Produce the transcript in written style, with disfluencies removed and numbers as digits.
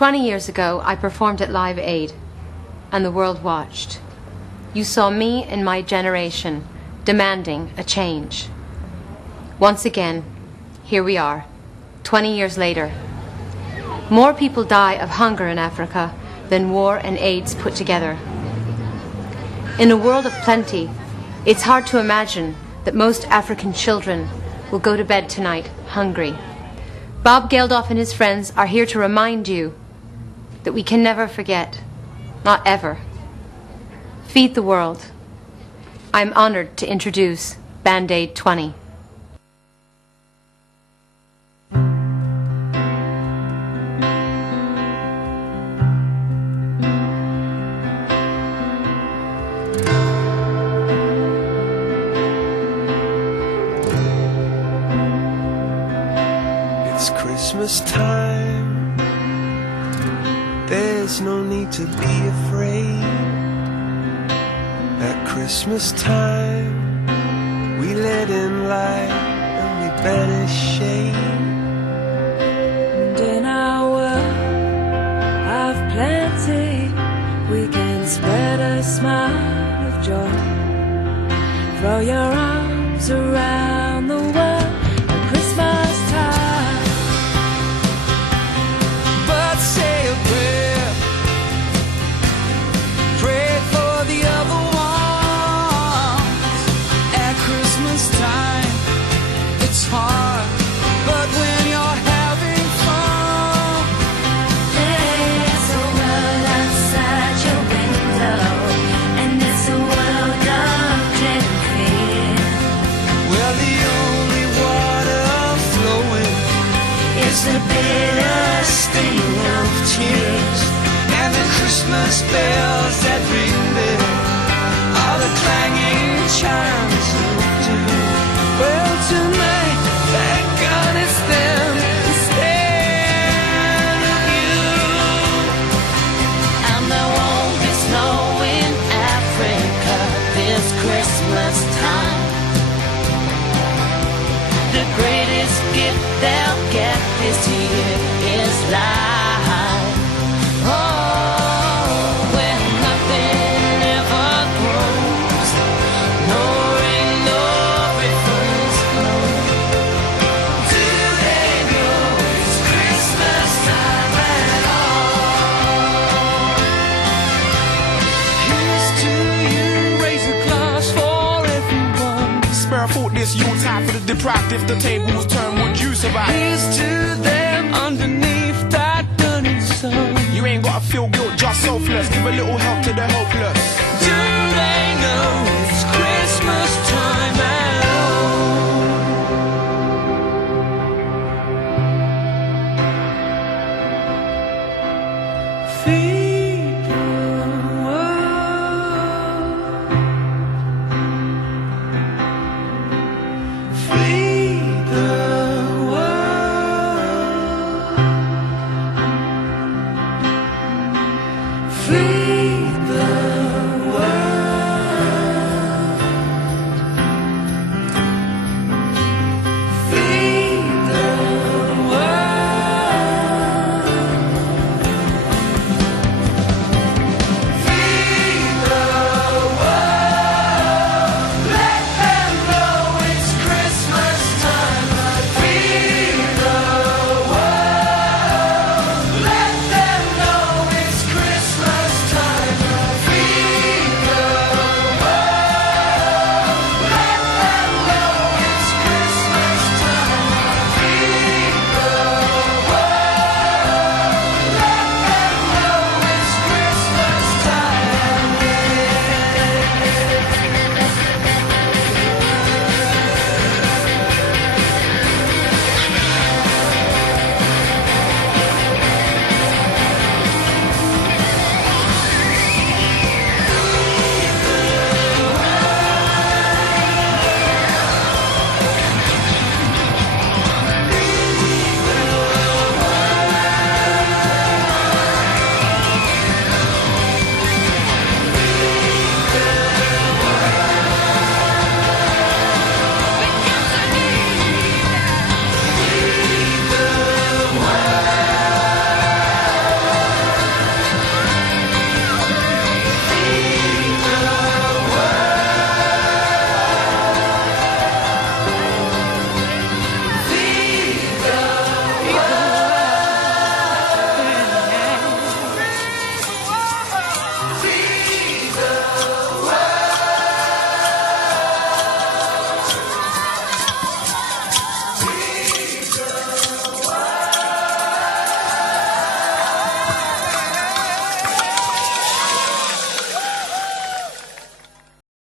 20 years ago, I performed at Live Aid, and the world watched. You saw me and my generation demanding a change. Once again, here we are, 20 years later. More people die of hunger in Africa than war and AIDS put together. In a world of plenty, it's hard to imagine that most African children will go to bed tonight hungry. Bob Geldof and his friends are here to remind you that we can never forget, not ever. Feed the world. I'm honored to introduce Band-Aid 20. It's Christmas time. There's no need to be afraid. At Christmas time, we let in light and we banish shame. And in our world of plenty, we can spread a smile of joy. Throw your arms around the world at Christmas time. But say a prayer, pray for the other ones. At Christmas time, it's hard, but when you're having fun, There's a world outside your window, and it's a world of clear clear. well, the only water flowing It's the bitter sting of tears. and the Christmas bells that ring there are the clanging chimes of doom. Well, tonight, thank God it's them instead of you. And there won't be snow in Africa this Christmas time. The greatest gift they'll get this year is life. Oh, where nothing ever grows, no rain, no rivers flow. Do they know it's Christmas time at all? Here's to you, raise a glass for everyone. Spare a thought this Yuletide for the deprived. If the tables turn, would you survive? Here's to them underneath that burning sun. You ain't gotta feel guilt, just selfless. Give a little help to the helpless.